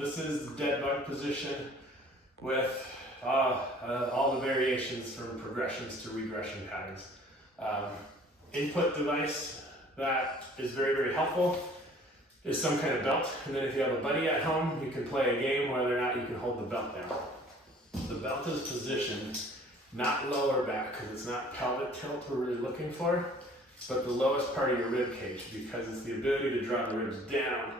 This is the dead bug position with all the variations from progressions to regression patterns. Input device that is very, very helpful is some kind of belt. And then if you have a buddy at home, you can play a game whether or not you can hold the belt down. The belt is positioned not lower back because it's not pelvic tilt we're really looking for, but the lowest part of your rib cage, because it's the ability to draw the ribs down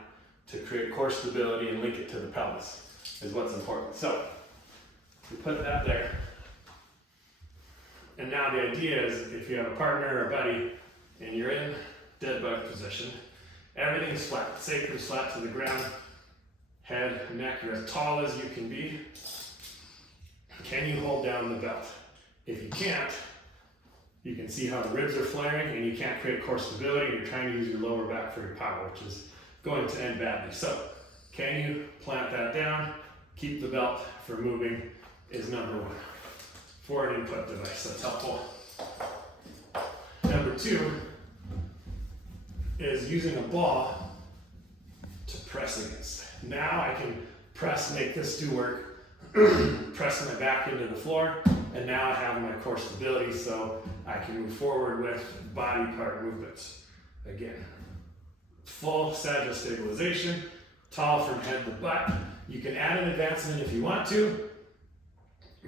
to create core stability and link it to the pelvis is what's important. So we put that there. And now the idea is if you have a partner or a buddy and you're in dead bug position, everything's flat, sacrum flat to the ground, head, neck, you're as tall as you can be. Can you hold down the belt? If you can't, you can see how the ribs are flaring and you can't create core stability and you're trying to use your lower back for your power, which is going to end badly. So, can you plant that down, keep the belt from moving is number one for an input device. That's helpful. Number two is using a ball to press against. Now I can press, make this do work, pressing my back into the floor, and now I have my core stability so I can move forward with body part movements. Again, full sagittal stabilization, tall from head to butt. You can add an advancement if you want to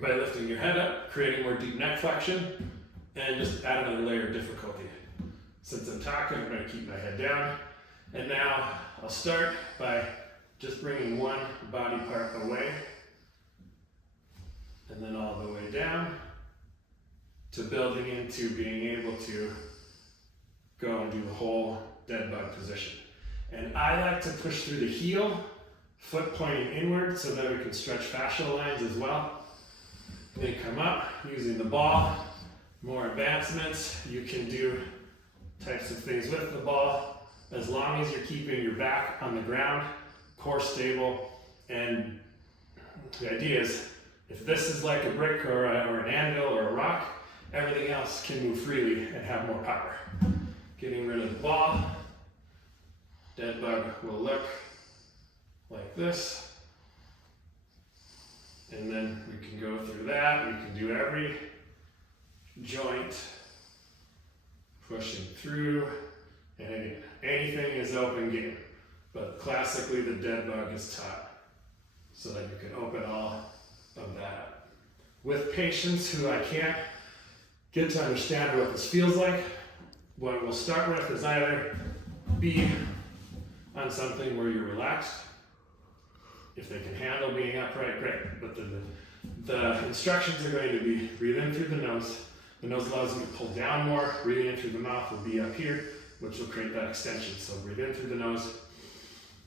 by lifting your head up, creating more deep neck flexion, and just add another layer of difficulty. Since I'm talking, I'm going to keep my head down. And now I'll start by just bringing one body part away, and then all the way down to building into being able to go and do the whole dead bug position. And I like to push through the heel, foot pointing inward so that we can stretch fascial lines as well. Then come up using the ball. More advancements. You can do types of things with the ball as long as you're keeping your back on the ground, core stable, and the idea is if this is like a brick or an anvil or a rock, everything else can move freely and have more power. Getting rid of the ball. Dead bug will look like this. And then we can go through that. We can do every joint, pushing through. And again, anything is open game. But classically, the dead bug is taught so that you can open all of that up. With patients who I can't get to understand what this feels like, what we'll start with is either be on something where you're relaxed. If they can handle being upright, great. But the instructions are going to be breathe in through the nose. The nose allows you to pull down more. Breathing in through the mouth will be up here, which will create that extension. So breathe in through the nose,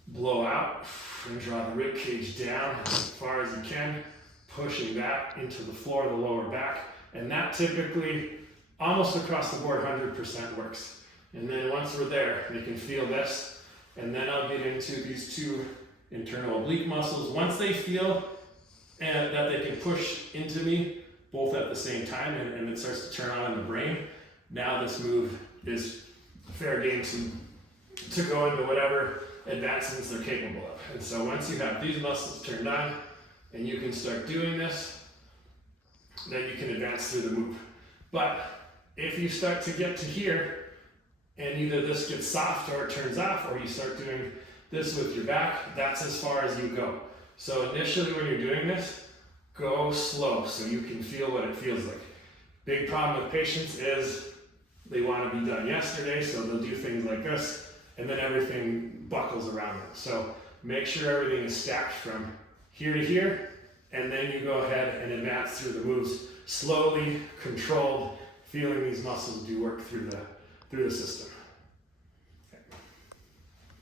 blow out, and draw the rib cage down as far as you can, pushing that into the floor, the lower back. And that typically, almost across the board, 100% works. And then once we're there, they can feel this. And then I'll get into these two internal oblique muscles. Once they feel that they can push into me both at the same time and it starts to turn on in the brain, now this move is fair game to go into whatever advancements they're capable of. And so once you have these muscles turned on and you can start doing this, then you can advance through the move. But if you start to get to here and either this gets soft or it turns off, or you start doing this with your back, that's as far as you go. So initially when you're doing this, go slow so you can feel what it feels like. Big problem with patients is they want to be done yesterday, so they'll do things like this, and then everything buckles around it. So make sure everything is stacked from here to here, and then you go ahead and advance through the moves slowly, controlled, feeling these muscles do work through the system.